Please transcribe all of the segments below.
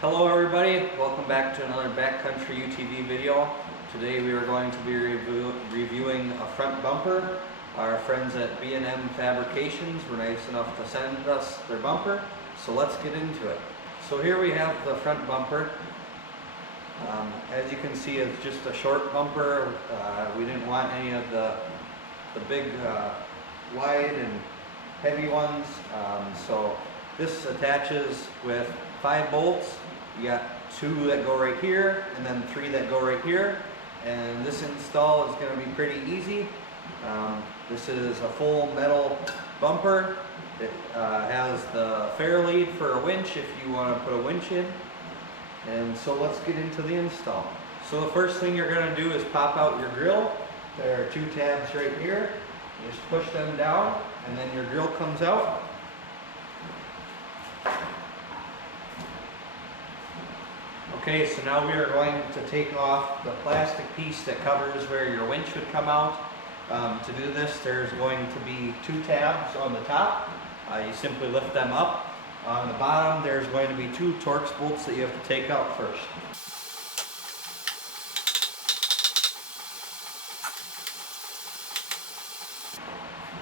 Hello everybody, welcome back to another Backcountry UTV video. Today we are going to be reviewing a front bumper. Our friends at B&M Fabrications were nice enough to send us their bumper, so let's get into it. So here we have the front bumper. As you can see, it's just a short bumper. We didn't want any of the big wide and heavy ones, so this attaches with 5 bolts. You got 2 that go right here and then 3 that go right here, and this install is going to be pretty easy. This is a full metal bumper. It has the fair lead for a winch if you want to put a winch in. And so let's get into the install. So the first thing you're going to do is pop out your grill. There are 2 tabs right here. You just push them down and then your grill comes out. Okay, so now we are going to take off the plastic piece that covers where your winch would come out. To do this, there's going to be 2 tabs on the top. You simply lift them up. On the bottom, there's going to be 2 Torx bolts that you have to take out first.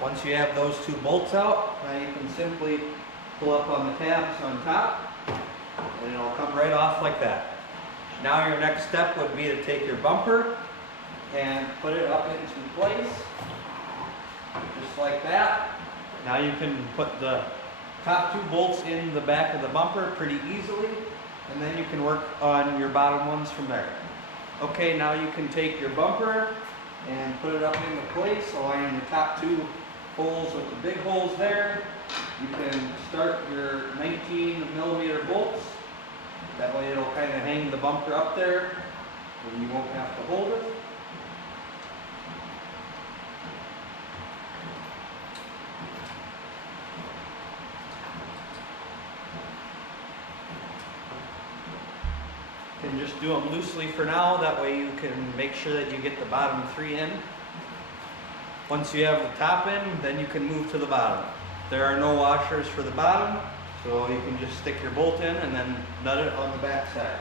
Once you have those 2 bolts out, now you can simply pull up on the tabs on top, and it'll come right off like that. Now your next step would be to take your bumper and put it up into place, just like that. Now you can put the top 2 bolts in the back of the bumper pretty easily, and then you can work on your bottom ones from there. Okay, now you can take your bumper and put it up into place, aligning the top 2 holes with the big holes there. You can start your 19mm bolts. That way it'll kind of hang the bumper up there and you won't have to hold it. You can just do them loosely for now, that way you can make sure that you get the bottom 3 in. Once you have the top in, then you can move to the bottom. There are no washers for the bottom, so you can just stick your bolt in and then nut it on the back side.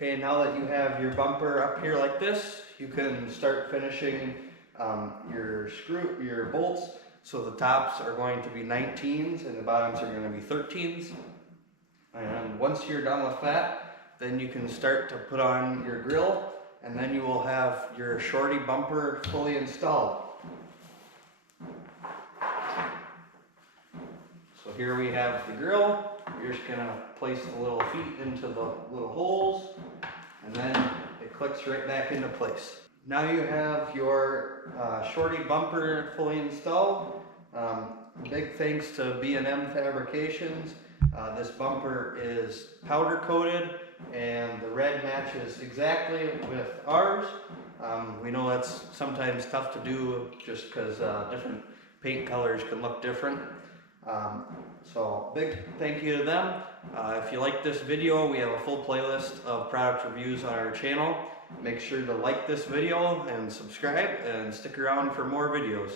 Okay, now that you have your bumper up here like this, you can start finishing your bolts. So the tops are going to be 19s and the bottoms are going to be 13s. And once you're done with that, then you can start to put on your grill, and then you will have your shorty bumper fully installed. So here we have the grill. You're just going to place the little feet into the little holes, and then it clicks right back into place. Now you have your shorty bumper fully installed. Big thanks to B&M Fabrications. This bumper is powder coated and the red matches exactly with ours. We know that's sometimes tough to do just because different paint colors can look different. So big thank you to them. If you like this video, we have a full playlist of product reviews on our channel. Make sure to like this video and subscribe and stick around for more videos.